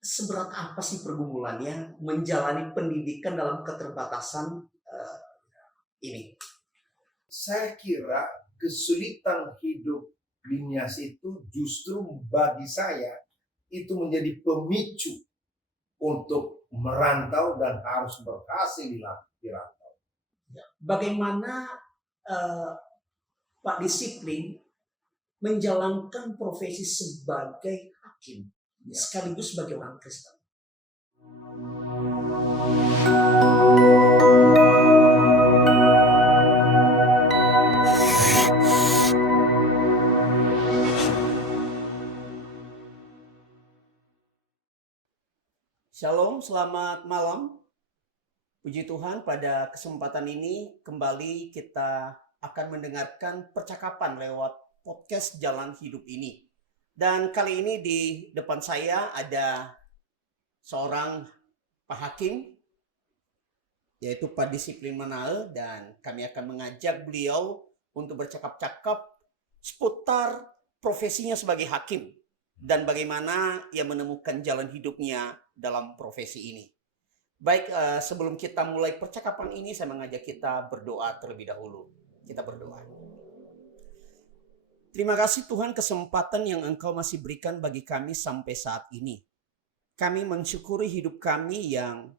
seberat apa sih pergumulannya menjalani pendidikan dalam keterbatasan ini? Saya kira kesulitan hidup Binyas itu justru bagi saya itu menjadi pemicu untuk merantau dan harus berhasil di rantau. Bagaimana Pak Disiplin menjalankan profesi sebagai hakim sekaligus sebagai orang Kristen? Shalom, selamat malam. Puji Tuhan, pada kesempatan ini kembali kita akan mendengarkan percakapan lewat podcast Jalan Hidup ini. Dan kali ini di depan saya ada seorang Pak Hakim, yaitu Pak Disiplin Manael, dan kami akan mengajak beliau untuk bercakap-cakap seputar profesinya sebagai hakim dan bagaimana ia menemukan jalan hidupnya dalam profesi ini. Baik, sebelum kita mulai percakapan ini, saya mengajak kita berdoa terlebih dahulu. Kita berdoa. Terima kasih Tuhan kesempatan yang Engkau masih berikan bagi kami sampai saat ini. Kami mensyukuri hidup kami yang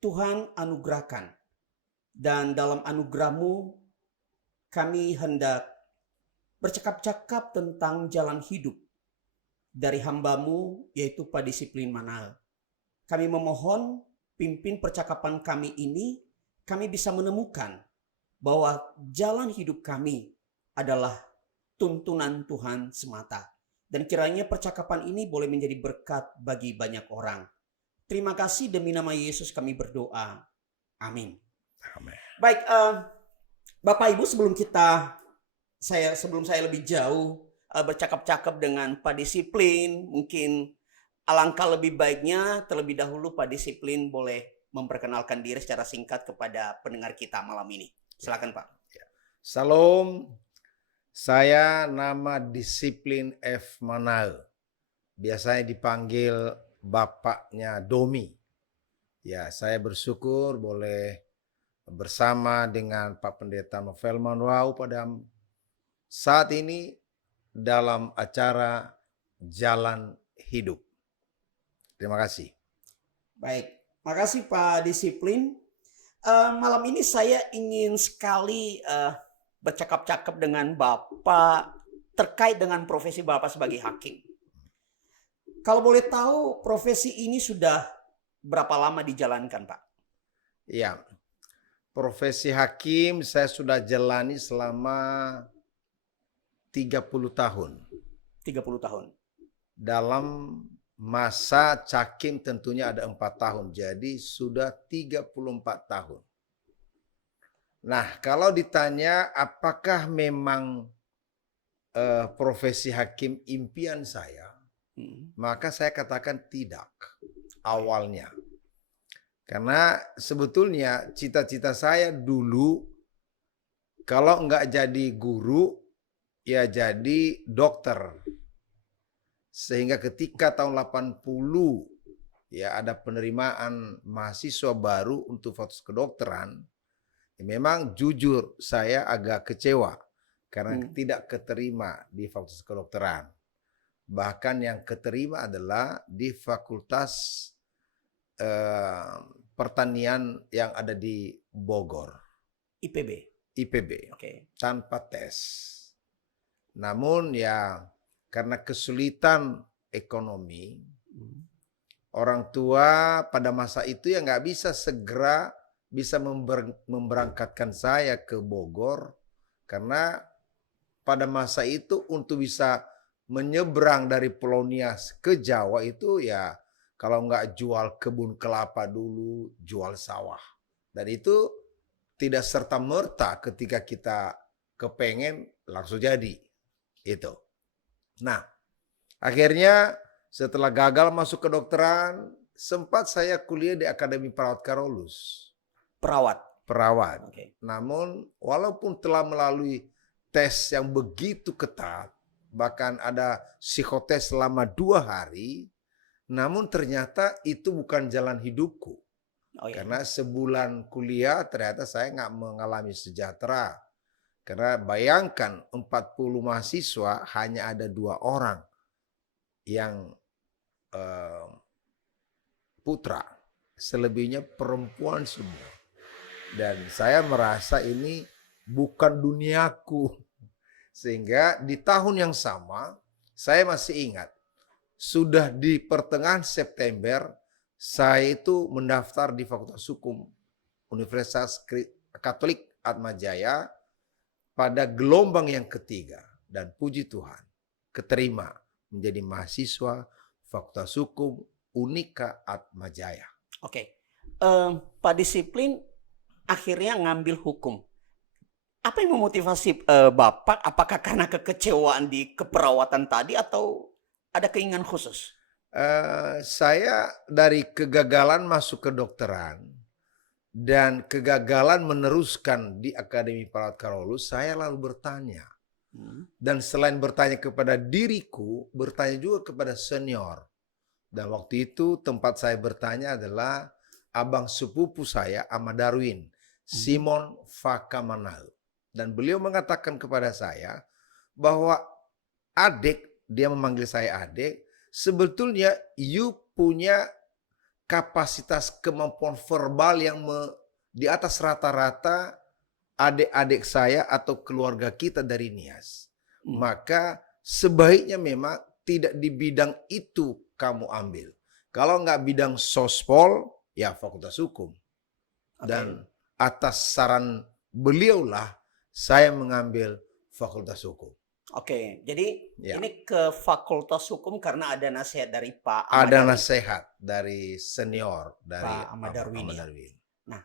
Tuhan anugerahkan. Dan dalam anugerah-Mu, kami hendak bercakap-cakap tentang jalan hidup dari hamba-Mu, yaitu Pak Disiplin Manael. Kami memohon pimpin percakapan kami ini, kami bisa menemukan bahwa jalan hidup kami adalah tuntunan Tuhan semata. Dan kiranya percakapan ini boleh menjadi berkat bagi banyak orang. Terima kasih, demi nama Yesus kami berdoa. Amin. Amin. Baik, Bapak Ibu, sebelum saya lebih jauh bercakap-cakap dengan Pak Disiplin, mungkin alangkah lebih baiknya terlebih dahulu Pak Disiplin boleh memperkenalkan diri secara singkat kepada pendengar kita malam ini. Silakan Pak. Salam, saya nama Disiplin F. Manael. Biasanya dipanggil bapaknya Domi. Ya, saya bersyukur boleh bersama dengan Pak Pendeta Novel Manuau pada saat ini dalam acara Jalan Hidup. Terima kasih. Baik, makasih Pak Disiplin. Malam ini saya ingin sekali bercakap-cakap dengan Bapak terkait dengan profesi Bapak sebagai hakim. Kalau boleh tahu, profesi ini sudah berapa lama dijalankan, Pak? Ya, profesi hakim saya sudah jalani selama 30 tahun. 30 tahun. Dalam masa cakim tentunya ada 4 tahun, jadi sudah 34 tahun. Nah, kalau ditanya apakah memang profesi hakim impian saya, maka saya katakan tidak awalnya. Karena sebetulnya cita-cita saya dulu kalau enggak jadi guru, ya jadi dokter. Sehingga ketika tahun 80 ya ada penerimaan mahasiswa baru untuk fakultas kedokteran, ya memang jujur saya agak kecewa karena tidak keterima di fakultas kedokteran. Bahkan yang keterima adalah di fakultas pertanian yang ada di Bogor. IPB. Oke. Tanpa tes. Namun ya karena kesulitan ekonomi, orang tua pada masa itu ya nggak bisa segera bisa memberangkatkan saya ke Bogor, karena pada masa itu untuk bisa menyeberang dari Pulau Nias ke Jawa itu ya kalau nggak jual kebun kelapa dulu, jual sawah. Dan itu tidak serta-merta ketika kita kepengen langsung jadi. Itu. Nah, akhirnya setelah gagal masuk kedokteran, sempat saya kuliah di Akademi Perawat Karolus. Perawat. Okay. Namun walaupun telah melalui tes yang begitu ketat, bahkan ada psikotes selama 2 hari, Namun ternyata itu bukan jalan hidupku. Oh ya. Karena sebulan kuliah ternyata saya nggak mengalami sejahtera. Karena bayangkan 40 mahasiswa hanya ada 2 orang yang putra. Selebihnya perempuan semua. Dan saya merasa ini bukan duniaku. Sehingga di tahun yang sama saya masih ingat. Sudah di pertengahan September saya itu mendaftar di Fakultas Hukum Universitas Katolik Atmajaya pada gelombang yang ketiga. Dan puji Tuhan, keterima menjadi mahasiswa Fakultas Hukum Unika Atmajaya. Oke. Pak Disiplin akhirnya ngambil hukum. Apa yang memotivasi Bapak? Apakah karena kekecewaan di keperawatan tadi atau ada keinginan khusus? Saya dari kegagalan masuk kedokteran dan kegagalan meneruskan di Akademi Perawat Carolus, saya lalu bertanya. Dan selain bertanya kepada diriku, bertanya juga kepada senior. Dan waktu itu tempat saya bertanya adalah abang sepupu saya, Ahmad Darwin, Simon Fakamanal. Dan beliau mengatakan kepada saya bahwa adik, dia memanggil saya adik, sebetulnya you punya kapasitas kemampuan verbal yang di atas rata-rata adik-adik saya atau keluarga kita dari Nias. Maka sebaiknya memang tidak di bidang itu kamu ambil. Kalau nggak bidang sospol, ya Fakultas Hukum. Dan atas saran beliaulah saya mengambil Fakultas Hukum. Oke, jadi ini ke Fakultas Hukum karena ada nasihat dari Pak Ahmad Ada Darwin. nasihat dari senior, dari Pak Ahmad Darwin. Ahmad Darwin. Nah,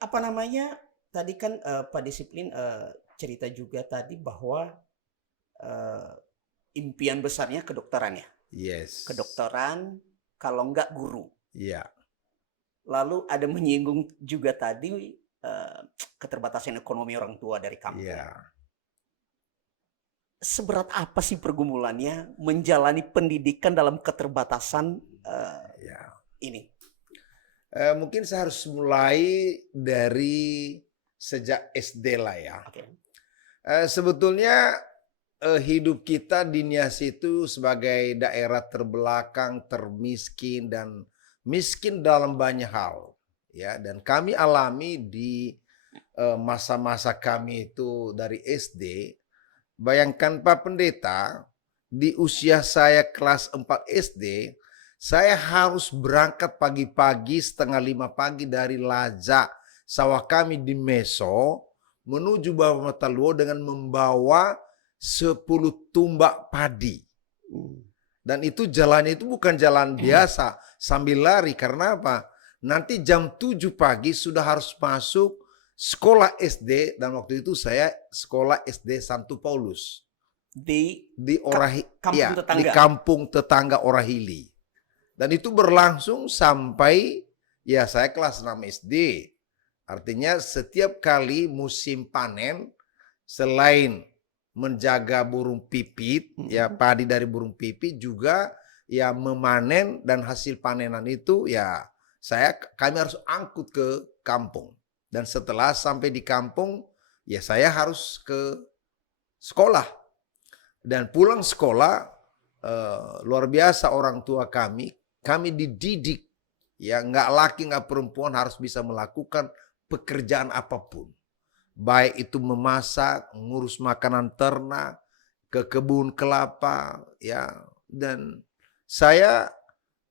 apa namanya? Tadi kan Pak Disiplin cerita juga tadi bahwa impian besarnya kedokteran ya. Yes. Kedokteran, kalau enggak guru. Iya. Lalu ada menyinggung juga tadi keterbatasan ekonomi orang tua dari kampung. Iya. Seberat apa sih pergumulannya menjalani pendidikan dalam keterbatasan ini? Mungkin saya harus mulai dari sejak SD lah ya. Sebetulnya hidup kita di Nias itu sebagai daerah terbelakang, termiskin dan miskin dalam banyak hal. Ya, dan kami alami di masa-masa kami itu dari SD. Bayangkan Pak Pendeta, di usia saya kelas 4 SD, saya harus berangkat pagi-pagi 4:30 pagi dari Laja, sawah kami di Meso, menuju Bawah Mataluo dengan membawa 10 tumbak padi. Dan itu jalannya itu bukan jalan biasa, sambil lari. Karena apa? Nanti jam 7 pagi sudah harus masuk sekolah SD, dan waktu itu saya sekolah SD Santo Paulus di kampung tetangga Orahili. Dan itu berlangsung sampai ya saya kelas 6 SD. Artinya setiap kali musim panen, selain menjaga burung pipit, ya padi dari burung pipit, juga ya memanen, dan hasil panenan itu ya kami harus angkut ke kampung. Dan setelah sampai di kampung, ya saya harus ke sekolah. Dan pulang sekolah, luar biasa orang tua kami dididik. Ya nggak laki nggak perempuan harus bisa melakukan pekerjaan apapun. Baik itu memasak, ngurus makanan ternak, ke kebun kelapa. Ya. Dan saya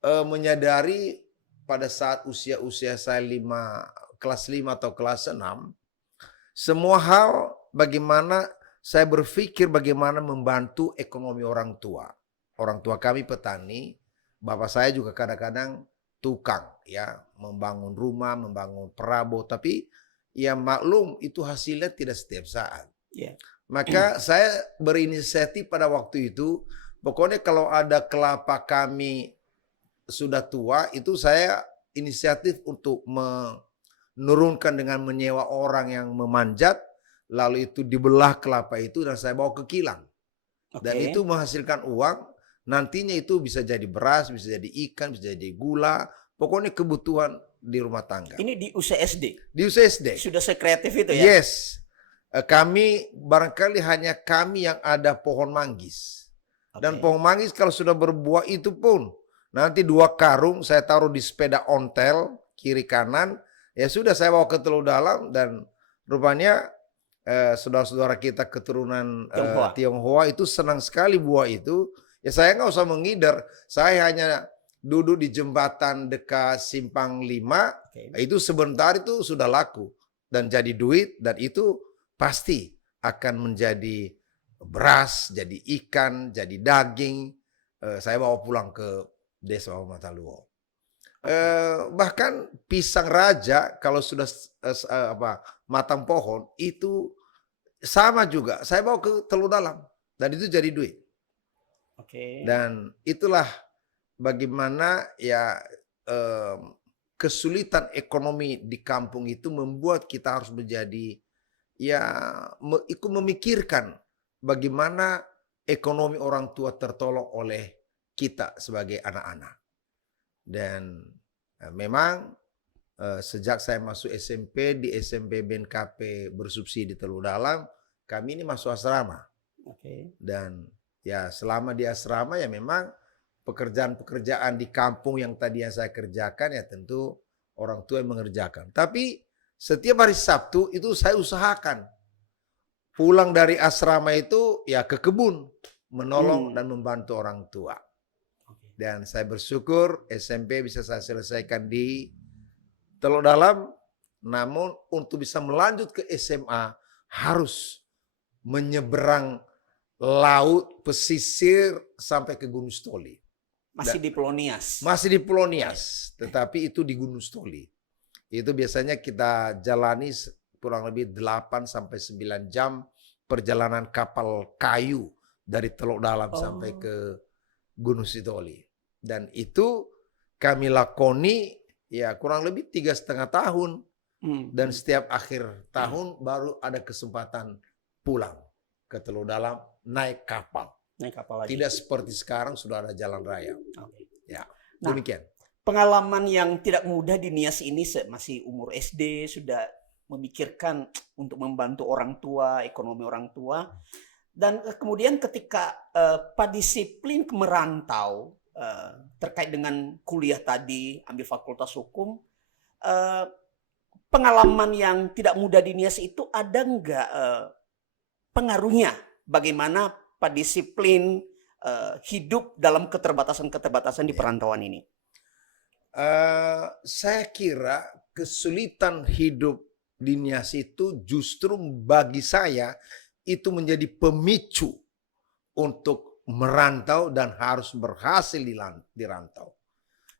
menyadari pada saat usia saya kelas 5 atau kelas 6, semua hal bagaimana saya berpikir bagaimana membantu ekonomi orang tua. Orang tua kami petani, bapak saya juga kadang-kadang tukang, ya, membangun rumah, membangun perabot, tapi ya maklum itu hasilnya tidak setiap saat. Maka saya berinisiatif pada waktu itu, pokoknya kalau ada kelapa kami sudah tua, itu saya inisiatif untuk menurunkan dengan menyewa orang yang memanjat, lalu itu dibelah kelapa itu dan saya bawa ke kilang. Dan itu menghasilkan uang, nantinya itu bisa jadi beras, bisa jadi ikan, bisa jadi gula, pokoknya kebutuhan di rumah tangga. Ini di usia SD. Di usia SD. Sudah sekreatif itu ya? Yes. Kami barangkali hanya kami yang ada pohon manggis. Dan pohon manggis kalau sudah berbuah itu pun nanti 2 karung saya taruh di sepeda ontel kiri kanan. Ya sudah saya bawa ke Teluk Dalam dan rupanya saudara-saudara kita keturunan Tionghoa itu senang sekali buah itu. Ya saya nggak usah mengider, saya hanya duduk di jembatan dekat Simpang 5, itu sebentar itu sudah laku dan jadi duit, dan itu pasti akan menjadi beras, jadi ikan, jadi daging. Saya bawa pulang ke desa Mataluo. Bahkan pisang raja kalau sudah matang pohon itu sama juga saya bawa ke Teluk Dalam dan itu jadi duit. Dan itulah bagaimana ya kesulitan ekonomi di kampung itu membuat kita harus menjadi ya ikut memikirkan bagaimana ekonomi orang tua tertolong oleh kita sebagai anak-anak. Dan memang sejak saya masuk SMP di SMP BNKP bersubsidi Teluk Dalam, kami ini masuk asrama. Dan ya selama di asrama ya memang pekerjaan-pekerjaan di kampung yang tadi yang saya kerjakan ya tentu orang tua yang mengerjakan. Tapi setiap hari Sabtu itu saya usahakan pulang dari asrama itu ya ke kebun menolong dan membantu orang tua. Dan saya bersyukur SMP bisa saya selesaikan di Teluk Dalam. Namun untuk bisa melanjut ke SMA harus menyeberang laut pesisir sampai ke Gunung Stoli. Masih di Pulau Nias. Masih di Pulau Nias, tetapi itu di Gunung Stoli. Itu biasanya kita jalani kurang lebih 8 sampai 9 jam perjalanan kapal kayu dari Teluk Dalam sampai ke Gunung Stoli. Dan itu kami lakoni ya kurang lebih 3,5 tahun. Dan setiap akhir tahun baru ada kesempatan pulang ke Teluk Dalam naik kapal. Lagi. Tidak seperti sekarang sudah ada jalan raya. Ya, demikian. Pengalaman yang tidak mudah di Nias ini masih umur SD sudah memikirkan untuk membantu orang tua, ekonomi orang tua. Dan kemudian ketika Pak disiplin merantau terkait dengan kuliah tadi, ambil fakultas hukum, pengalaman yang tidak mudah di Nias itu ada nggak pengaruhnya? Bagaimana Pak disiplin hidup dalam keterbatasan-keterbatasan di perantauan ini? Saya kira kesulitan hidup di Nias itu justru bagi saya itu menjadi pemicu untuk merantau dan harus berhasil di rantau.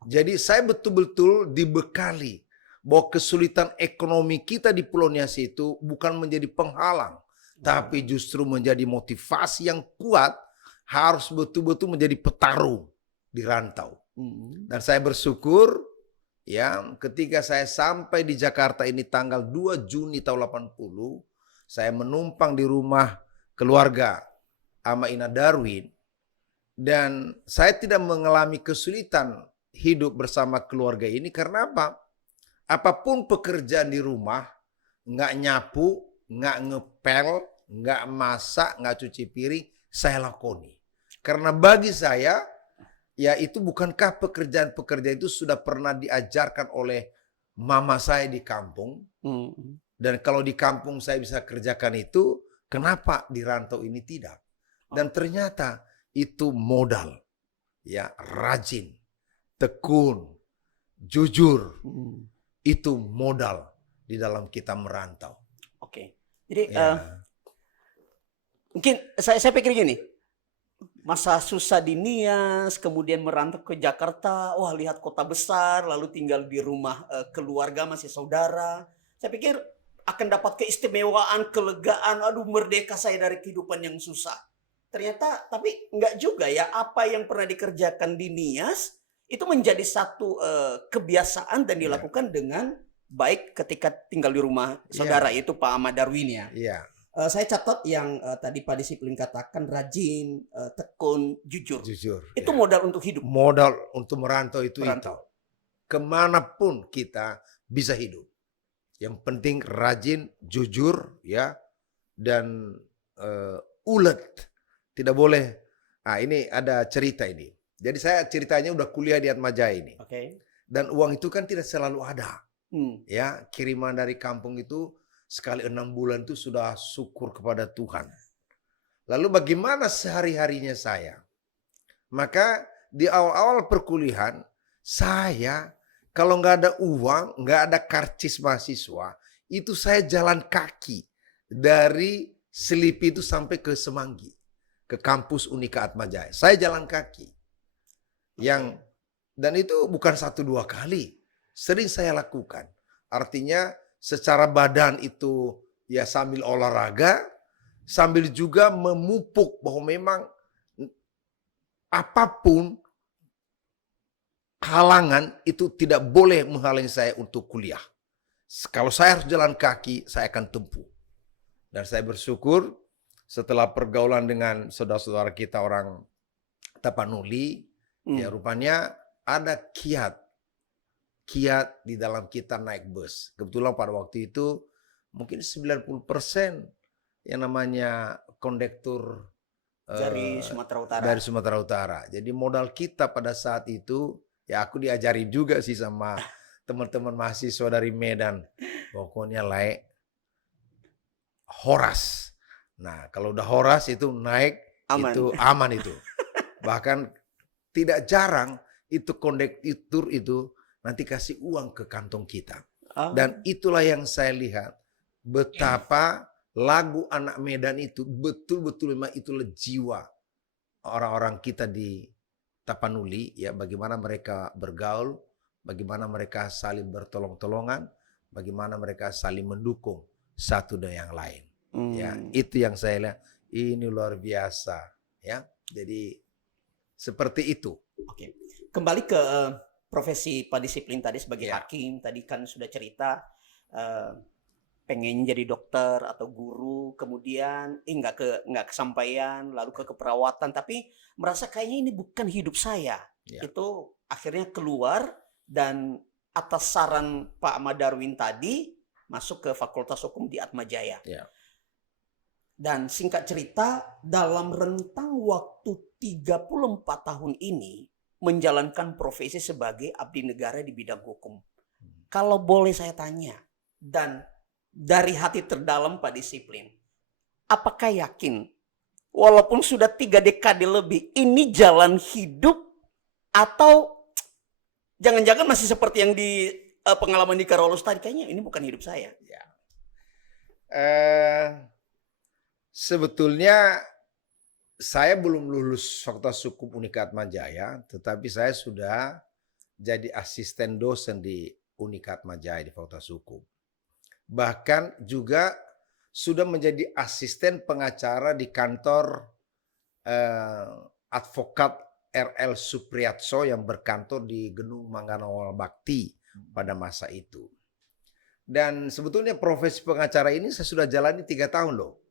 Jadi saya betul-betul dibekali bahwa kesulitan ekonomi kita di Pulau Nias itu bukan menjadi penghalang, tapi justru menjadi motivasi yang kuat harus betul-betul menjadi petarung di rantau. Dan saya bersyukur ya ketika saya sampai di Jakarta ini tanggal 2 Juni tahun 80, saya menumpang di rumah keluarga Ama Ina Darwin. Dan saya tidak mengalami kesulitan hidup bersama keluarga ini karena apa? Apapun pekerjaan di rumah, nggak nyapu, nggak ngepel, nggak masak, nggak cuci piring, saya lakoni. Karena bagi saya, ya itu bukankah pekerjaan-pekerjaan itu sudah pernah diajarkan oleh mama saya di kampung. Dan kalau di kampung saya bisa kerjakan itu, kenapa di rantau ini tidak? Dan ternyata itu modal, ya rajin, tekun, jujur, itu modal di dalam kita merantau. Jadi mungkin saya pikir gini, masa susah di Nias, kemudian merantau ke Jakarta, wah lihat kota besar, lalu tinggal di rumah keluarga masih saudara. Saya pikir akan dapat keistimewaan, kelegaan, aduh merdeka saya dari kehidupan yang susah. Ternyata tapi enggak juga ya, apa yang pernah dikerjakan di Nias itu menjadi satu kebiasaan dan dilakukan dengan baik ketika tinggal di rumah saudara, itu Pak Ahmad Darwin ya. Saya catat yang tadi Pak Disiplin katakan rajin, tekun, jujur. Jujur. Itu Ya. modal untuk hidup. Modal untuk merantau itu. Merantau. Kemanapun kita bisa hidup. Yang penting rajin, jujur, ya, dan ulet. Tidak boleh. Nah, ini ada cerita ini. Jadi saya ceritanya udah kuliah di Atmajaya ini. Oke. Dan uang itu kan tidak selalu ada. Hmm. Ya, kiriman dari kampung itu sekali 6 bulan itu sudah syukur kepada Tuhan. Lalu bagaimana sehari-harinya saya? Maka di awal-awal perkuliahan, saya kalau nggak ada uang, nggak ada karcis mahasiswa, itu saya jalan kaki dari Selipi itu sampai ke Semanggi, ke kampus Unika Atmajaya. Saya jalan kaki. Dan itu bukan 1-2 kali, sering saya lakukan. Artinya secara badan itu ya sambil olahraga, sambil juga memupuk bahwa memang apapun halangan itu tidak boleh menghalangi saya untuk kuliah. Kalau saya harus jalan kaki, saya akan tempuh. Dan saya bersyukur setelah pergaulan dengan saudara-saudara kita orang Tapanuli, ya rupanya ada kiat di dalam kita naik bus. Kebetulan pada waktu itu mungkin 90% yang namanya kondektur dari Sumatera Utara. Dari Sumatera Utara. Jadi modal kita pada saat itu, ya aku diajari juga sih sama teman-teman mahasiswa dari Medan. Pokoknya horas. Nah, kalau udah horas itu naik, Aman. itu aman itu. Bahkan tidak jarang itu kondektur itu nanti kasih uang ke kantong kita. Dan itulah yang saya lihat betapa lagu Anak Medan itu betul-betul memang itulah jiwa orang-orang kita di Tapanuli, ya, bagaimana mereka bergaul, bagaimana mereka saling bertolong-tolongan, bagaimana mereka saling mendukung satu dan yang lain. Ya, itu yang saya lihat ini luar biasa, ya. Jadi seperti itu. Oke. Kembali ke profesi Pak Disiplin tadi sebagai hakim, tadi kan sudah cerita pengen jadi dokter atau guru, kemudian nggak kesampaian, lalu ke keperawatan, tapi merasa kayaknya ini bukan hidup saya. Itu akhirnya keluar dan atas saran Pak Ahmad Darwin tadi masuk ke Fakultas Hukum di Atmajaya. Dan singkat cerita, dalam rentang waktu 34 tahun ini menjalankan profesi sebagai abdi negara di bidang hukum. Kalau boleh saya tanya, dan dari hati terdalam Pak Disiplin, apakah yakin walaupun sudah 3 dekade lebih ini jalan hidup, atau jangan-jangan masih seperti yang di pengalaman di Karolus tadi, kayaknya ini bukan hidup saya? Sebetulnya saya belum lulus Fakultas Hukum Unika Atmajaya, tetapi saya sudah jadi asisten dosen di Unika Atmajaya di Fakultas Hukum. Bahkan juga sudah menjadi asisten pengacara di kantor advokat R.L. Supriyatso yang berkantor di Gedung Mangganawa Bakti pada masa itu. Dan sebetulnya profesi pengacara ini saya sudah jalani 3 tahun loh.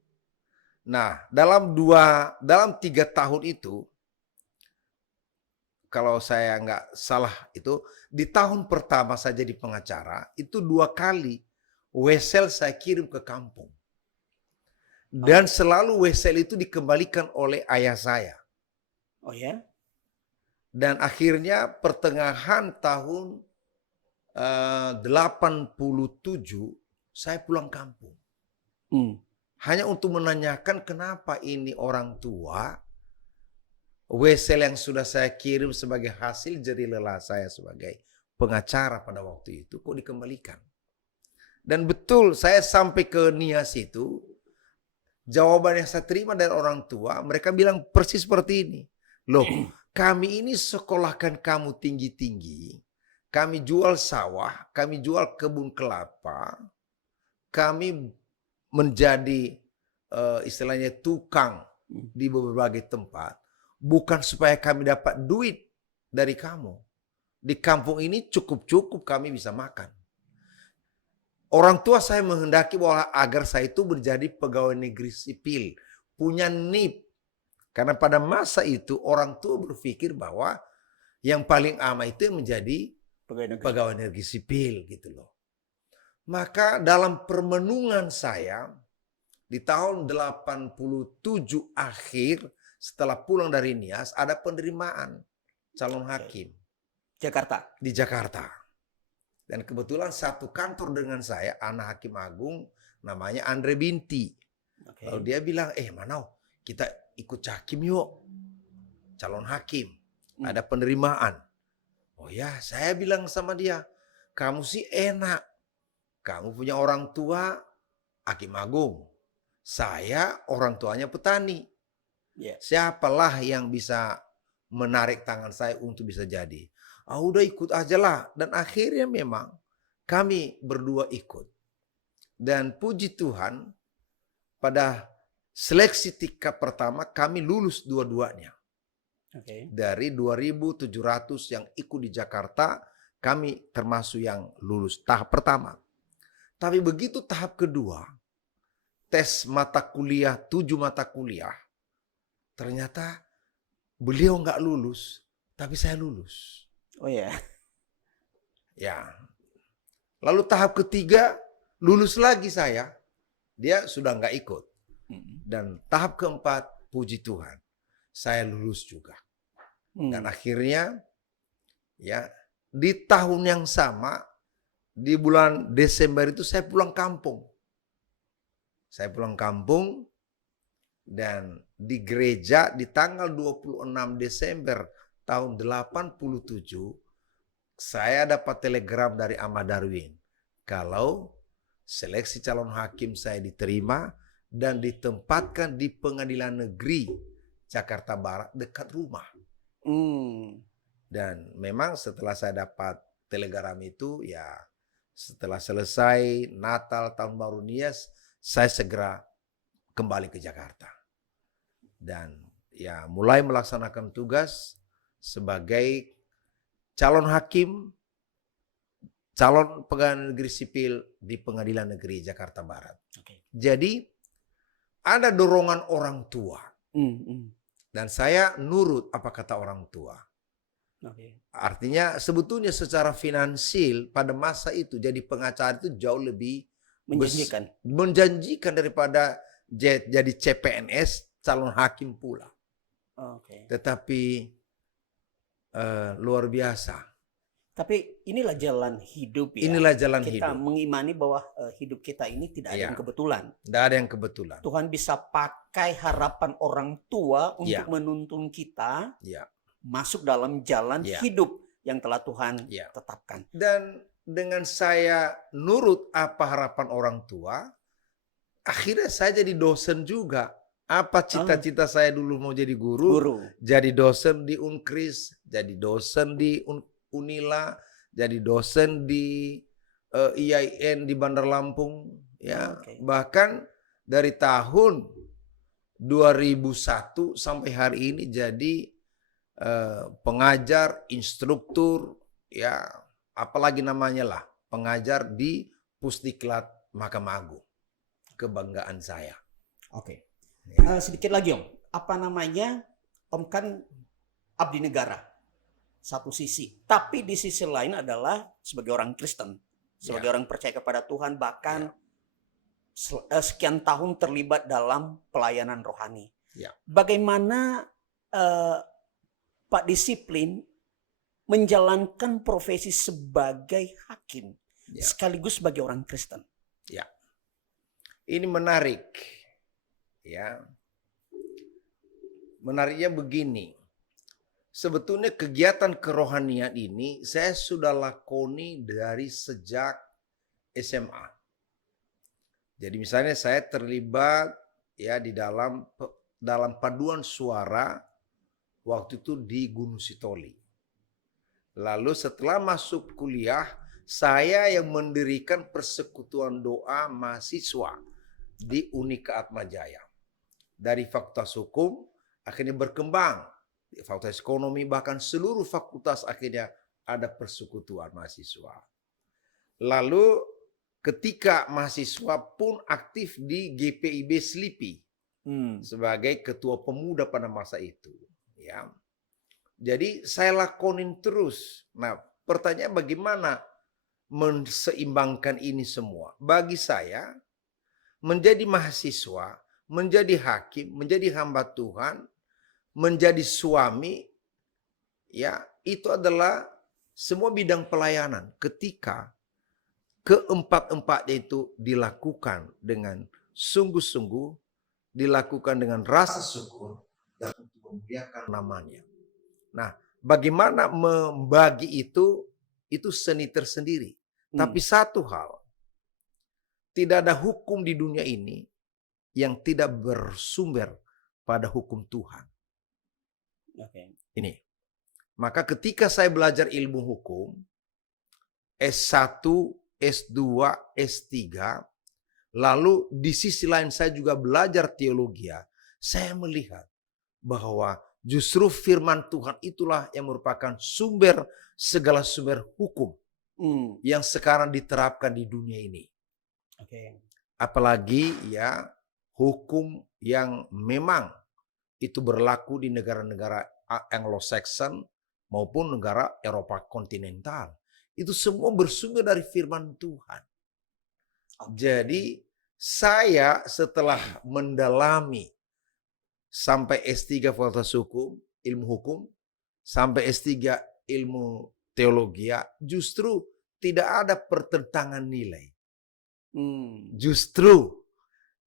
Nah, dalam 3 tahun itu, kalau saya nggak salah itu, di tahun pertama saya jadi pengacara, itu 2 kali wesel saya kirim ke kampung. Dan selalu wesel itu dikembalikan oleh ayah saya. Oh ya? Dan akhirnya pertengahan tahun 87, saya pulang kampung. Hanya untuk menanyakan kenapa ini orang tua wesel yang sudah saya kirim sebagai hasil jerih lelah saya sebagai pengacara pada waktu itu kok dikembalikan. Dan betul saya sampai ke Nias itu, jawaban yang saya terima dari orang tua, mereka bilang persis seperti ini. Loh, kami ini sekolahkan kamu tinggi-tinggi, kami jual sawah, kami jual kebun kelapa, kami menjadi istilahnya tukang di berbagai tempat, bukan supaya kami dapat duit dari kamu. Di kampung ini cukup-cukup kami bisa makan. orang tua saya menghendaki bahwa agar saya itu menjadi pegawai negeri sipil, punya NIP. Karena pada masa itu orang tua berpikir bahwa yang paling aman itu yang menjadi pegawai negeri sipil gitu loh. Maka dalam permenungan saya di tahun 87 akhir setelah pulang dari Nias ada penerimaan calon hakim Jakarta. di Jakarta. Dan kebetulan satu kantor dengan saya anak hakim agung namanya Andre Binti. Lalu dia bilang, Manau kita ikut cakim yuk, calon hakim. Ada penerimaan. Oh ya, saya bilang sama dia, kamu sih enak. Kamu punya orang tua hakim agung. Saya orang tuanya petani. Siapalah yang bisa menarik tangan saya untuk bisa jadi. Udah ikut aja lah. Dan akhirnya memang kami berdua ikut. Dan puji Tuhan pada seleksi tingkat pertama kami lulus dua-duanya. Dari 2.700 yang ikut di Jakarta, kami termasuk yang lulus tahap pertama. Tapi begitu tahap kedua, tes mata kuliah, 7 mata kuliah, ternyata beliau nggak lulus, tapi saya lulus. Oh ya. Ya. Lalu tahap ketiga, lulus lagi saya, dia sudah nggak ikut. Dan tahap keempat, puji Tuhan, saya lulus juga. Dan akhirnya ya di tahun yang sama di bulan Desember itu saya pulang kampung. Saya pulang kampung dan di gereja di tanggal 26 Desember tahun 87 saya dapat telegram dari Ahmad Darwin kalau seleksi calon hakim saya diterima dan ditempatkan di Pengadilan Negeri Jakarta Barat dekat rumah. Dan memang setelah saya dapat telegram itu, ya setelah selesai Natal Tahun Baru Nias, saya segera kembali ke Jakarta. Dan ya mulai melaksanakan tugas sebagai calon hakim, calon pegawai negeri sipil di Pengadilan Negeri Jakarta Barat. Jadi ada dorongan orang tua. Dan saya nurut apa kata orang tua. Artinya sebetulnya secara finansial pada masa itu jadi pengacara itu jauh lebih menjanjikan daripada jadi CPNS calon hakim pula. Tetapi luar biasa. Tapi inilah jalan hidup ya. Inilah jalan kita hidup. mengimani bahwa hidup kita ini tidak ada yang kebetulan. Tidak ada yang kebetulan. Tuhan bisa pakai harapan orang tua untuk menuntun kita masuk dalam jalan hidup yang telah Tuhan tetapkan. Dan dengan saya nurut apa harapan orang tua, akhirnya saya jadi dosen juga. Apa cita-cita saya dulu mau jadi guru, jadi dosen di Unkris, jadi dosen di Unila, jadi dosen di IAIN di Bandar Lampung, ya. Bahkan dari tahun 2001 sampai hari ini jadi pengajar, instruktur, ya apalagi namanya lah, pengajar di Pusdiklat Mahkamah Agung. Kebanggaan saya. Sedikit lagi Om, apa namanya, Om kan abdi negara satu sisi, tapi di sisi lain adalah sebagai orang Kristen, sebagai orang percaya kepada Tuhan, bahkan sekian tahun terlibat dalam pelayanan rohani. Bagaimana Pak Disiplin menjalankan profesi sebagai hakim sekaligus sebagai orang Kristen? Ini menarik, ya. Menariknya begini. Sebetulnya kegiatan kerohanian ini saya sudah lakoni dari sejak SMA. Jadi misalnya saya terlibat ya di dalam paduan suara waktu itu di Gunung Sitoli. Lalu setelah masuk kuliah, saya yang mendirikan persekutuan doa mahasiswa di Unika Atmajaya. Dari fakultas hukum akhirnya berkembang. Fakultas ekonomi, bahkan seluruh fakultas akhirnya ada persekutuan mahasiswa. Lalu ketika mahasiswa pun aktif di GPIB Slipi sebagai ketua pemuda pada masa itu. Ya. Jadi saya lakonin terus. Nah, pertanyaan bagaimana menseimbangkan ini semua? Bagi saya, menjadi mahasiswa, menjadi hakim, menjadi hamba Tuhan, menjadi suami, ya itu adalah semua bidang pelayanan. Ketika keempat-empatnya itu dilakukan dengan sungguh-sungguh, dilakukan dengan rasa syukur, dan untuk memuliakan namanya. Nah, bagaimana membagi itu seni tersendiri. Tapi satu hal, tidak ada hukum di dunia ini yang tidak bersumber pada hukum Tuhan. Ini. Maka ketika saya belajar ilmu hukum, S1, S2, S3, lalu di sisi lain saya juga belajar teologi, saya melihat bahwa justru firman Tuhan itulah yang merupakan sumber segala sumber hukum yang sekarang diterapkan di dunia ini. Apalagi ya hukum yang memang itu berlaku di negara-negara Anglo-Saxon maupun negara Eropa kontinental. Itu semua bersumber dari firman Tuhan. Jadi saya setelah mendalami sampai S3 Fakultas Hukum, ilmu hukum, sampai S3 ilmu teologi, justru tidak ada pertentangan nilai. Justru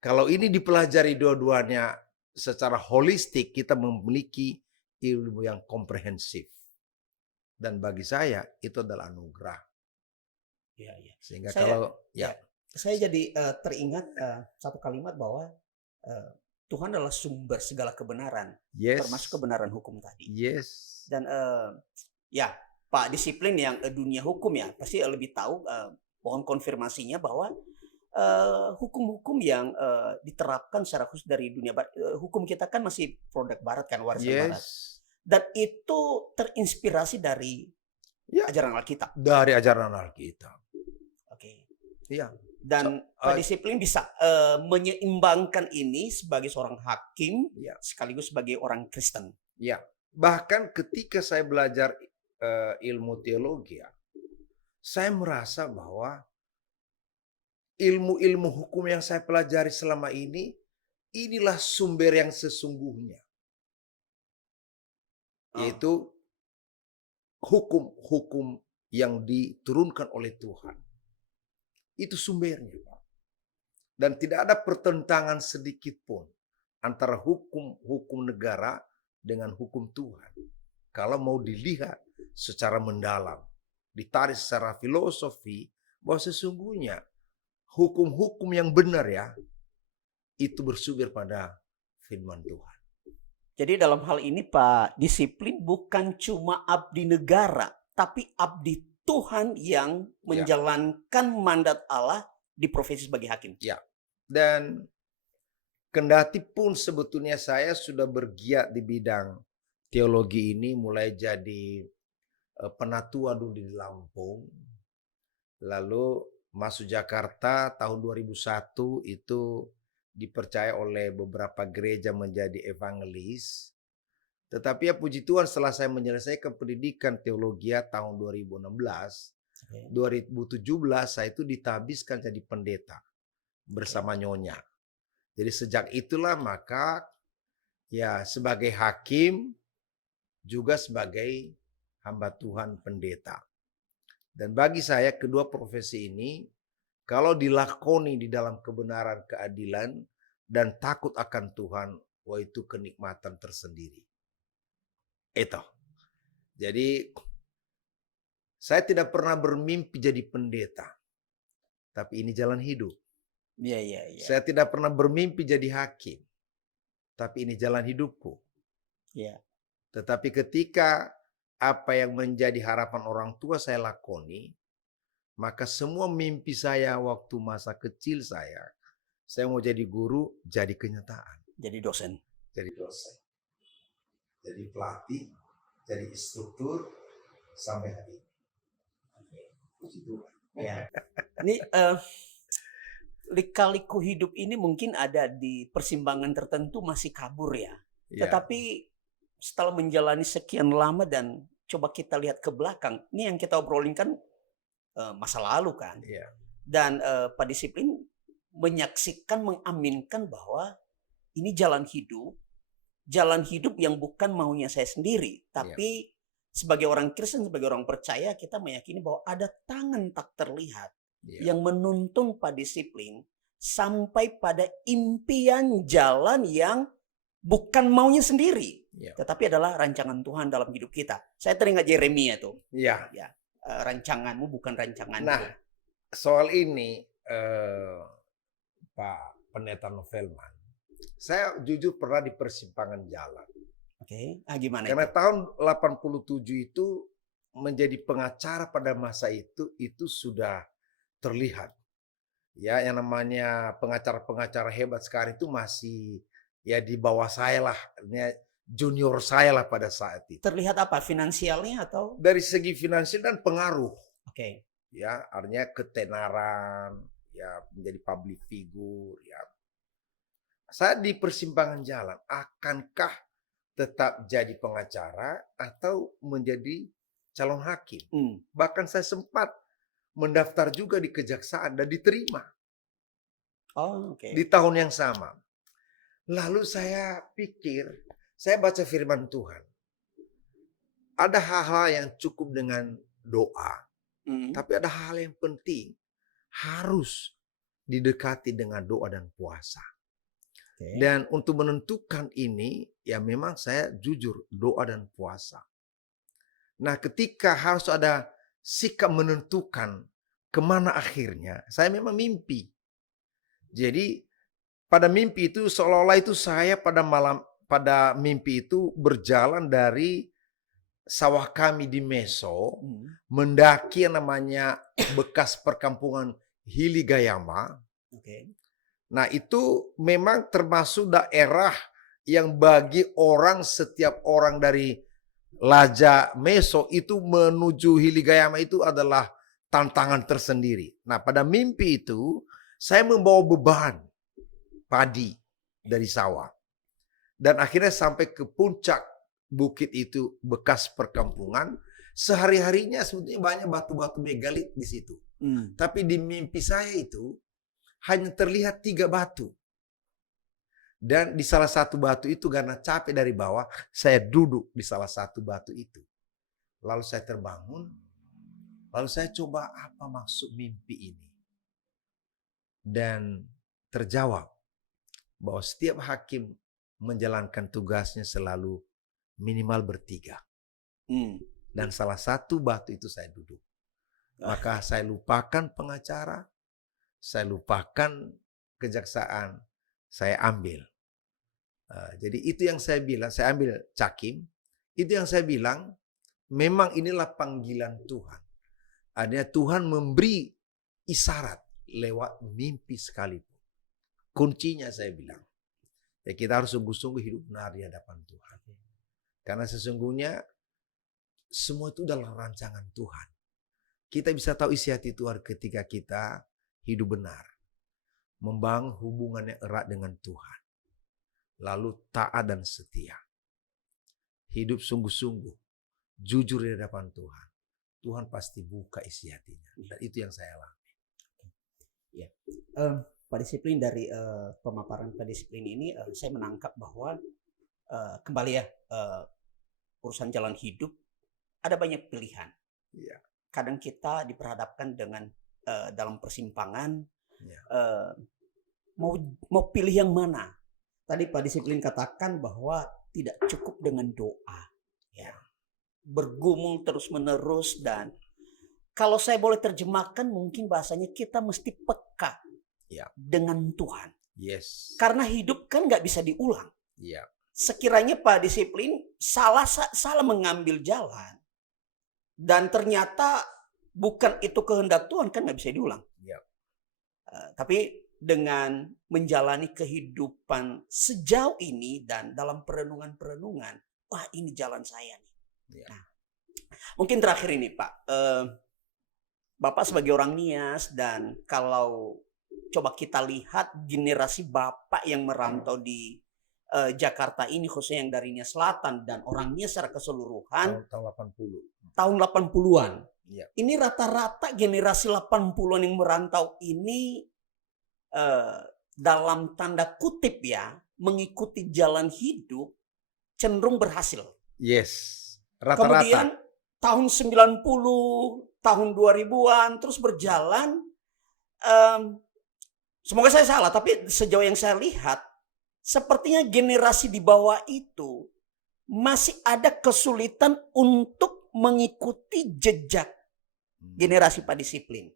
kalau ini dipelajari dua-duanya secara holistik, kita memiliki ilmu yang komprehensif. Dan bagi saya itu adalah anugerah. Sehingga saya jadi teringat satu kalimat bahwa Tuhan adalah sumber segala kebenaran, termasuk kebenaran hukum tadi. Dan ya Pak Disiplin yang dunia hukum ya pasti lebih tahu, mohon konfirmasinya bahwa hukum-hukum yang diterapkan secara khusus dari dunia barat, hukum kita kan masih produk barat kan, warisan barat. Dan itu terinspirasi dari ajaran Alkitab. Dari ajaran Alkitab. Dan Pak Disiplin bisa menyeimbangkan ini sebagai seorang hakim sekaligus sebagai orang Kristen. Bahkan ketika saya belajar ilmu teologi, saya merasa bahwa ilmu-ilmu hukum yang saya pelajari selama ini, inilah sumber yang sesungguhnya. Yaitu hukum-hukum yang diturunkan oleh Tuhan. Itu sumbernya, Pak. Dan tidak ada pertentangan sedikit pun antara hukum negara dengan hukum Tuhan. Kalau mau dilihat secara mendalam, ditarik secara filosofi, bahwa sesungguhnya hukum-hukum yang benar itu bersumber pada firman Tuhan. Jadi dalam hal ini Pak Disiplin bukan cuma abdi negara, tapi abdi Tuhan yang menjalankan mandat Allah di profesi sebagai hakim. Dan kendati pun sebetulnya saya sudah bergiat di bidang teologi ini, mulai jadi penatua dulu di Lampung, lalu masuk Jakarta tahun 2001 itu dipercaya oleh beberapa gereja menjadi evangelis. Tetapi puji Tuhan setelah saya menyelesaikan pendidikan teologi tahun 2016, 2017 saya itu ditabiskan jadi pendeta bersama Nyonya. Jadi sejak itulah maka sebagai hakim juga sebagai hamba Tuhan pendeta. Dan bagi saya kedua profesi ini kalau dilakoni di dalam kebenaran, keadilan, dan takut akan Tuhan, itu kenikmatan tersendiri. Itu. Jadi, saya tidak pernah bermimpi jadi pendeta. Tapi ini jalan hidup. Saya tidak pernah bermimpi jadi hakim. Tapi ini jalan hidupku. Tetapi ketika apa yang menjadi harapan orang tua saya lakoni, maka semua mimpi saya waktu masa kecil saya mau jadi guru, jadi kenyataan. Jadi dosen. Jadi pelatih, jadi instruktur, sampai hari ini. Puji Tuhan. Ini lika-liku hidup ini mungkin ada di persimpangan tertentu masih kabur ya. Ya, Tetapi setelah menjalani sekian lama dan coba kita lihat ke belakang, ini yang kita obrolin kan masa lalu kan. ya, Dan Pak Disiplin menyaksikan, mengaminkan bahwa ini jalan hidup yang bukan maunya saya sendiri, tapi sebagai orang Kristen, sebagai orang percaya, kita meyakini bahwa ada tangan tak terlihat ya, yang menuntun Pak Disiplin sampai pada impian jalan yang bukan maunya sendiri, ya, tetapi adalah rancangan Tuhan dalam hidup kita. Saya teringat Yeremia tuh, ya. ya, rancanganmu bukan rancanganku. Nah, soal ini Pak Pendeta Novelman, saya jujur pernah di persimpangan jalan. Oke, gimana Karena itu? tahun 87 itu menjadi pengacara pada masa itu sudah terlihat. Ya, yang namanya pengacara-pengacara hebat sekarang itu masih ya di bawah saya lah, junior saya lah pada saat itu. Terlihat apa? Finansialnya atau? Dari segi finansial dan pengaruh, Oke. ya artinya ketenaran, ya menjadi public figure, ya. Saya di persimpangan jalan, akankah tetap jadi pengacara atau menjadi calon hakim? Bahkan saya sempat mendaftar juga di kejaksaan dan diterima Oh, oke. di tahun yang sama. Lalu saya pikir, saya baca firman Tuhan. Ada hal-hal yang cukup dengan doa, tapi ada hal yang penting harus didekati dengan doa dan puasa. Oke. Dan untuk menentukan ini, ya memang saya jujur doa dan puasa. Nah, ketika harus ada sikap menentukan kemana akhirnya, saya memang mimpi. Jadi pada mimpi itu seolah-olah itu saya pada mimpi itu berjalan dari sawah kami di Meso, mendaki yang namanya bekas perkampungan Hiligayama. Oke. Nah, itu memang termasuk daerah yang bagi setiap orang dari Laja Meso itu menuju Hiligayama itu adalah tantangan tersendiri. Nah, pada mimpi itu saya membawa beban padi dari sawah. Dan akhirnya sampai ke puncak bukit itu bekas perkampungan. Sehari-harinya sebetulnya banyak batu-batu megalit di situ. Tapi di mimpi saya itu hanya terlihat 3 batu. Dan di salah satu batu itu karena capek dari bawah, saya duduk di salah satu batu itu. Lalu saya terbangun, lalu saya coba apa maksud mimpi ini. Dan terjawab bahwa setiap hakim menjalankan tugasnya selalu minimal bertiga. Dan salah satu batu itu saya duduk. Maka saya lupakan pengacara, saya lupakan kejaksaan, saya ambil. Jadi itu yang saya bilang, saya ambil cakim. Itu yang saya bilang, memang inilah panggilan Tuhan. Artinya Tuhan memberi isyarat lewat mimpi sekalipun. Kuncinya saya bilang, ya kita harus sungguh-sungguh hidup benar di hadapan Tuhan. Karena sesungguhnya semua itu adalah rancangan Tuhan. Kita bisa tahu isi hati Tuhan ketika kita hidup benar. Membangun hubungan yang erat dengan Tuhan. Lalu taat dan setia. Hidup sungguh-sungguh. Jujur di hadapan Tuhan. Tuhan pasti buka isi hatinya. Dan itu yang saya alami. Ya. Pak Disiplin, dari pemaparan Pak Disiplin ini saya menangkap bahwa kembali ya, urusan jalan hidup ada banyak pilihan. Ya. Kadang kita diperhadapkan dengan dalam persimpangan, Ya. mau pilih yang mana. Tadi Pak Disiplin katakan bahwa tidak cukup dengan doa, ya, bergumul terus menerus, dan kalau saya boleh terjemahkan mungkin bahasanya kita mesti peka, Ya. dengan Tuhan. Yes. Karena hidup kan nggak bisa diulang. Ya. Sekiranya Pak Disiplin salah mengambil jalan dan ternyata bukan itu kehendak Tuhan, kan nggak bisa diulang. Ya. Tapi dengan menjalani kehidupan sejauh ini dan dalam perenungan, wah ini jalan saya nih. Ya. Nah, mungkin terakhir ini Pak, Bapak sebagai orang Nias, dan kalau coba kita lihat generasi bapak yang merantau di Jakarta ini, khususnya yang dari Nia Selatan dan orang Nia secara keseluruhan Tahun 80. tahun 80-an. Ya. Ini rata-rata generasi 80-an yang merantau ini dalam tanda kutip ya, mengikuti jalan hidup cenderung berhasil. Yes. Rata-rata. Kemudian tahun 90, tahun 2000-an terus berjalan. Semoga saya salah, tapi sejauh yang saya lihat, sepertinya generasi di bawah itu masih ada kesulitan untuk mengikuti jejak generasi Pak Disiplin.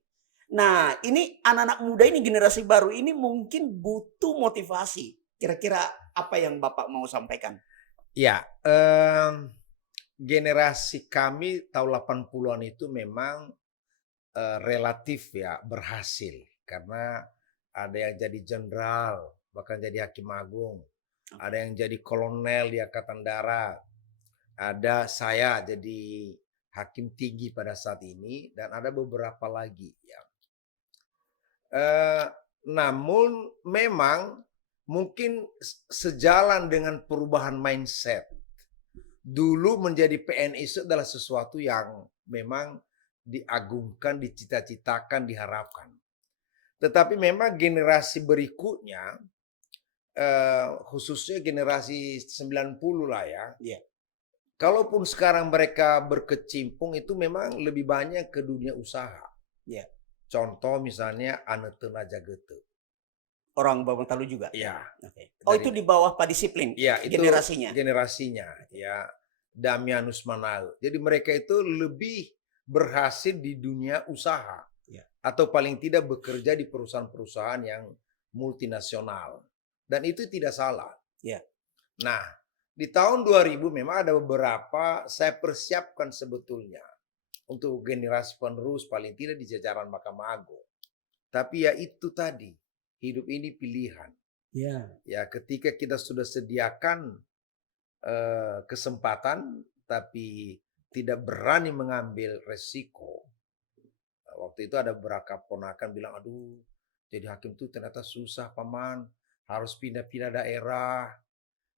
Nah, ini anak-anak muda ini, generasi baru ini mungkin butuh motivasi. Kira-kira apa yang Bapak mau sampaikan? Ya, generasi kami tahun 80-an itu memang relatif ya berhasil. Karena ada yang jadi jenderal, bahkan jadi hakim agung. Ada yang jadi kolonel di Angkatan Darat. Ada saya jadi hakim tinggi pada saat ini. Dan ada beberapa lagi ya. Namun memang mungkin sejalan dengan perubahan mindset. Dulu menjadi PNS itu adalah sesuatu yang memang diagungkan, dicita-citakan, diharapkan. Tetapi memang generasi berikutnya, khususnya generasi 90 lah ya. Iya. Kalaupun sekarang mereka berkecimpung itu memang lebih banyak ke dunia usaha. Iya. Contoh misalnya Anetena Jagete. Orang Bangtalu juga? Ya. Okay. Oh, itu di bawah Pak Disiplin? Ya, itu generasinya? Generasinya, ya. Damianus Manal. Jadi mereka itu lebih berhasil di dunia usaha. Ya. Atau paling tidak bekerja di perusahaan-perusahaan yang multinasional. Dan itu tidak salah. Ya. Nah, di tahun 2000 memang ada beberapa saya persiapkan sebetulnya. Untuk generasi penerus paling tidak di jajaran Mahkamah Agung. Tapi ya itu tadi, hidup ini pilihan. Ya. Ya, ketika kita sudah sediakan kesempatan tapi tidak berani mengambil resiko. Waktu itu ada beberapa ponakan bilang, aduh jadi hakim itu ternyata susah paman. Harus pindah-pindah daerah.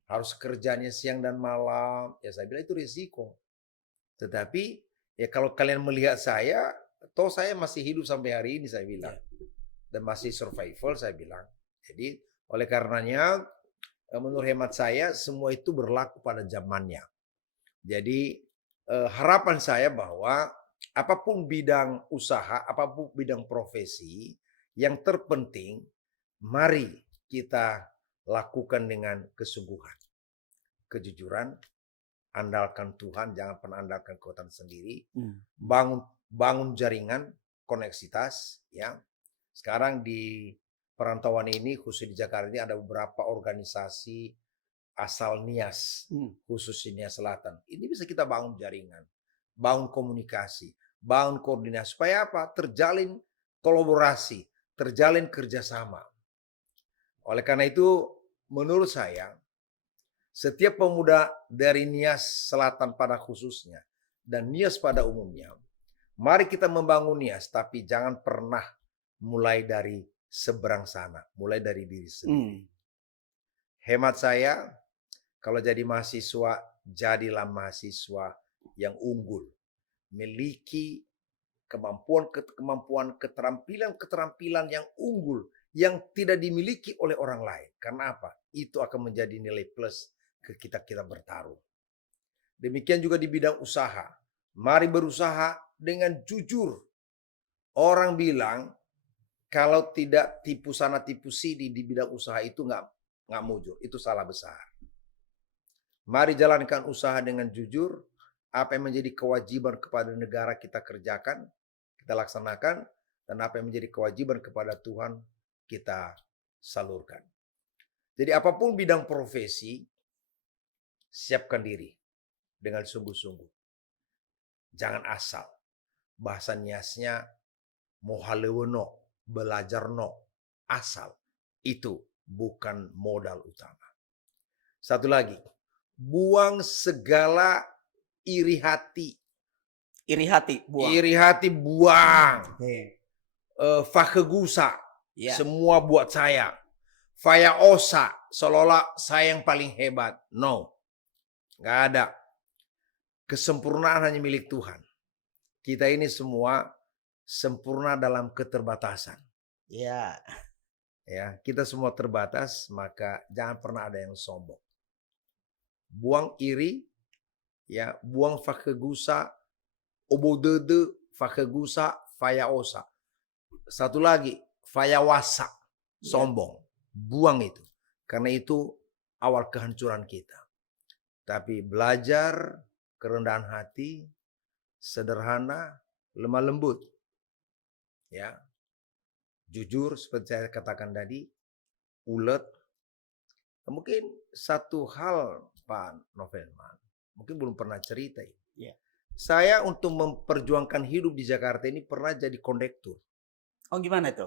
Harus kerjanya siang dan malam. Ya saya bilang itu risiko. Tetapi ya kalau kalian melihat saya, toh saya masih hidup sampai hari ini saya bilang. Dan masih survival saya bilang. Jadi oleh karenanya menurut hemat saya semua itu berlaku pada zamannya. Jadi harapan saya bahwa apapun bidang usaha, apapun bidang profesi, yang terpenting mari kita lakukan dengan kesungguhan. Kejujuran, andalkan Tuhan, jangan pernah andalkan kekuatan sendiri. Bangun jaringan, koneksitas ya. Sekarang di perantauan ini khusus di Jakarta ini ada beberapa organisasi asal Nias, khusus di Nias Selatan. Ini bisa kita bangun jaringan, bangun komunikasi, bangun koordinasi. Supaya apa? Terjalin kolaborasi, terjalin kerjasama. Oleh karena itu, menurut saya, setiap pemuda dari Nias Selatan pada khususnya, dan Nias pada umumnya, mari kita membangun Nias, tapi jangan pernah mulai dari seberang sana, mulai dari diri sendiri. Hemat saya, kalau jadi mahasiswa, jadilah mahasiswa yang unggul. Miliki kemampuan, keterampilan yang unggul, yang tidak dimiliki oleh orang lain. Karena apa? Itu akan menjadi nilai plus ke kita bertarung. Demikian juga di bidang usaha. Mari berusaha dengan jujur. Orang bilang, kalau tidak tipu sana tipu sini di bidang usaha itu nggak mujur. Itu salah besar. Mari jalankan usaha dengan jujur. Apa yang menjadi kewajiban kepada negara kita kerjakan, kita laksanakan. Dan apa yang menjadi kewajiban kepada Tuhan, kita salurkan. Jadi apapun bidang profesi, siapkan diri dengan sungguh-sungguh. Jangan asal. Bahasa Niasnya mohalewono. Belajar asal itu bukan modal utama. Satu lagi, buang segala iri hati. Iri hati buang. Iri hati buang. Fakegusa Ya. Semua buat saya. Faya osa, seolah-olah saya yang paling hebat. No, nggak ada. Kesempurnaan hanya milik Tuhan. Kita ini semua sempurna dalam keterbatasan. Ya. Ya, kita semua terbatas, maka jangan pernah ada yang sombong. Buang iri, ya, buang fakegusa, obodede, fakegusa, fayaosa. Satu lagi, fayawasa, sombong. Buang itu. Karena itu awal kehancuran kita. Tapi belajar kerendahan hati, sederhana, lemah lembut. Ya. Jujur seperti saya katakan tadi, ulet. Mungkin satu hal Pak Novelman, mungkin belum pernah cerita. Ya. Saya untuk memperjuangkan hidup di Jakarta ini pernah jadi kondektur. Oh, gimana itu?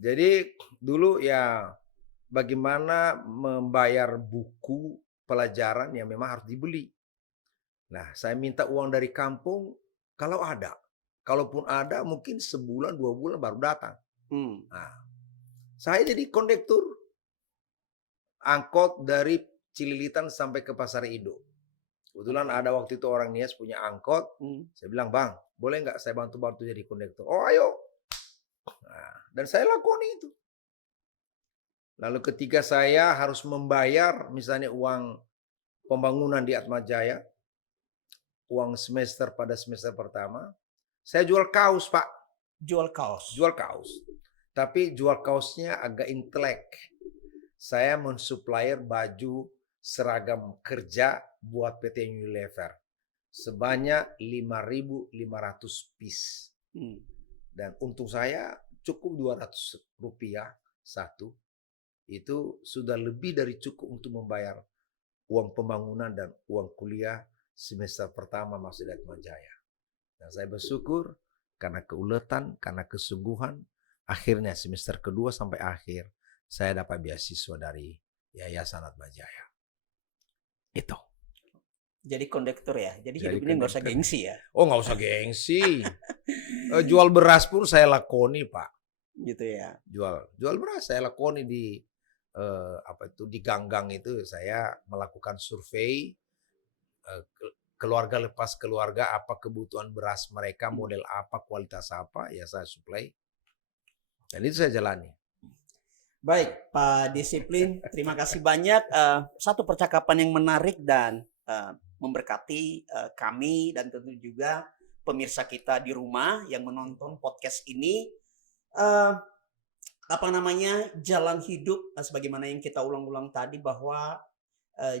Jadi dulu ya bagaimana membayar buku pelajaran yang memang harus dibeli. Nah, saya minta uang dari kampung kalau ada. Kalaupun ada mungkin sebulan 2 bulan baru datang. Nah, saya jadi kondektur angkot dari Cililitan sampai ke Pasar Indo. Kebetulan ada waktu itu orang Nias punya angkot. Saya bilang, Bang, boleh nggak saya bantu-bantu jadi kondektur? Oh, ayo. Nah, dan saya lakoni itu. Lalu ketika saya harus membayar misalnya uang pembangunan di Atmajaya, uang semester pada semester pertama, saya jual kaos, Pak. Jual kaos. Jual kaos. Tapi jual kaosnya agak intelek. Saya mensupplier baju seragam kerja buat PT Unilever. Sebanyak 5.500 piece. Dan untung saya cukup Rp200 satu. Itu sudah lebih dari cukup untuk membayar uang pembangunan dan uang kuliah semester pertama masuk di Atmajaya. Dan saya bersyukur karena keuletan, karena kesungguhan, akhirnya semester kedua sampai akhir saya dapat beasiswa dari Yayasan Atmajaya. Itu. Jadi kondektur ya. Jadi hidup ini nggak usah gengsi ya. Oh, nggak usah gengsi. Jual beras pun saya lakoni, Pak. Gitu ya. Jual beras saya lakoni di di ganggang itu. Saya melakukan survei keluarga lepas keluarga, apa kebutuhan beras mereka, model apa, kualitas apa, ya saya supply. Dan itu saya jalani. Baik, Pak Disiplin, terima kasih banyak. Satu percakapan yang menarik dan memberkati kami dan tentu juga pemirsa kita di rumah yang menonton podcast ini. Jalan hidup, sebagaimana yang kita ulang-ulang tadi, bahwa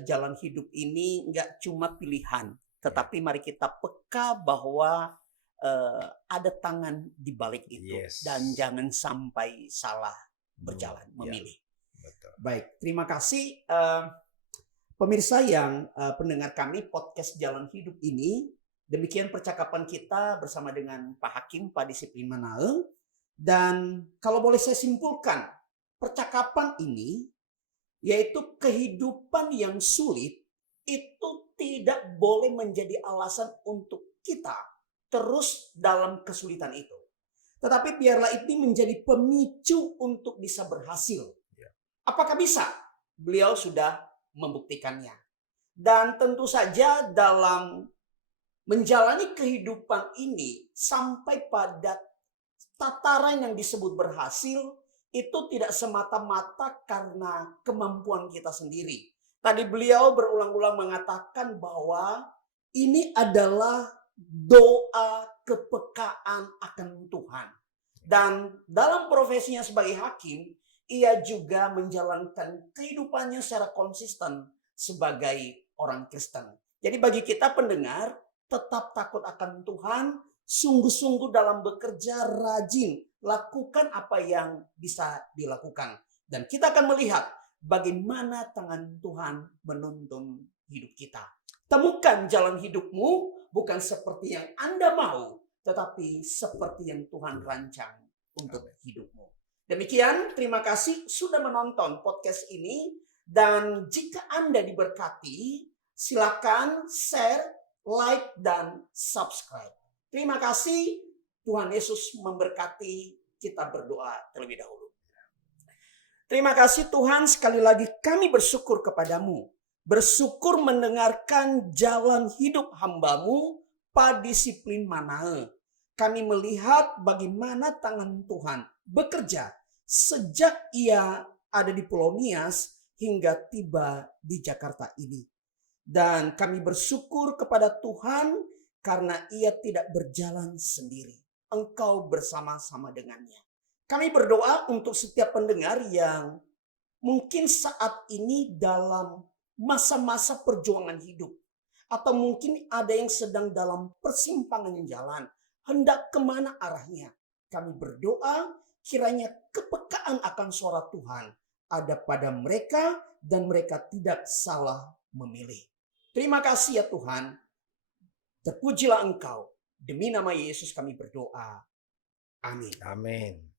jalan hidup ini nggak cuma pilihan, tetapi mari kita peka bahwa ada tangan di balik itu. Yes. Dan jangan sampai salah berjalan, memilih. Betul. Baik, terima kasih pemirsa yang pendengar kami podcast Jalan Hidup ini. Demikian percakapan kita bersama dengan Pak Hakim, Pak Disiplin Manaeng. Dan kalau boleh saya simpulkan, percakapan ini yaitu kehidupan yang sulit itu tidak boleh menjadi alasan untuk kita terus dalam kesulitan itu. Tetapi biarlah ini menjadi pemicu untuk bisa berhasil. Apakah bisa? Beliau sudah membuktikannya. Dan tentu saja dalam menjalani kehidupan ini sampai pada tataran yang disebut berhasil itu tidak semata-mata karena kemampuan kita sendiri. Tadi beliau berulang-ulang mengatakan bahwa ini adalah doa kepekaan akan Tuhan. Dan dalam profesinya sebagai hakim, ia juga menjalankan kehidupannya secara konsisten sebagai orang Kristen. Jadi bagi kita pendengar, tetap takut akan Tuhan, sungguh-sungguh dalam bekerja, rajin, lakukan apa yang bisa dilakukan. Dan kita akan melihat bagaimana tangan Tuhan menuntun hidup kita. Temukan jalan hidupmu bukan seperti yang Anda mau, tetapi seperti yang Tuhan rancang untuk hidupmu. Demikian, terima kasih sudah menonton podcast ini. Dan jika Anda diberkati, silakan share, like, dan subscribe. Terima kasih. Tuhan Yesus memberkati. Kita berdoa terlebih dahulu. Terima kasih Tuhan, sekali lagi kami bersyukur kepadamu. Bersyukur mendengarkan jalan hidup hamba-Mu pada disiplin Manahe. Kami melihat bagaimana tangan Tuhan bekerja sejak Ia ada di Pulau Nias hingga tiba di Jakarta ini. Dan kami bersyukur kepada Tuhan karena Ia tidak berjalan sendiri. Engkau bersama-sama dengannya. Kami berdoa untuk setiap pendengar yang mungkin saat ini dalam masa-masa perjuangan hidup. Atau mungkin ada yang sedang dalam persimpangan jalan. Hendak kemana arahnya. Kami berdoa kiranya kepekaan akan suara Tuhan ada pada mereka dan mereka tidak salah memilih. Terima kasih ya Tuhan. Terpujilah Engkau. Demi nama Yesus kami berdoa. Amin. Amin.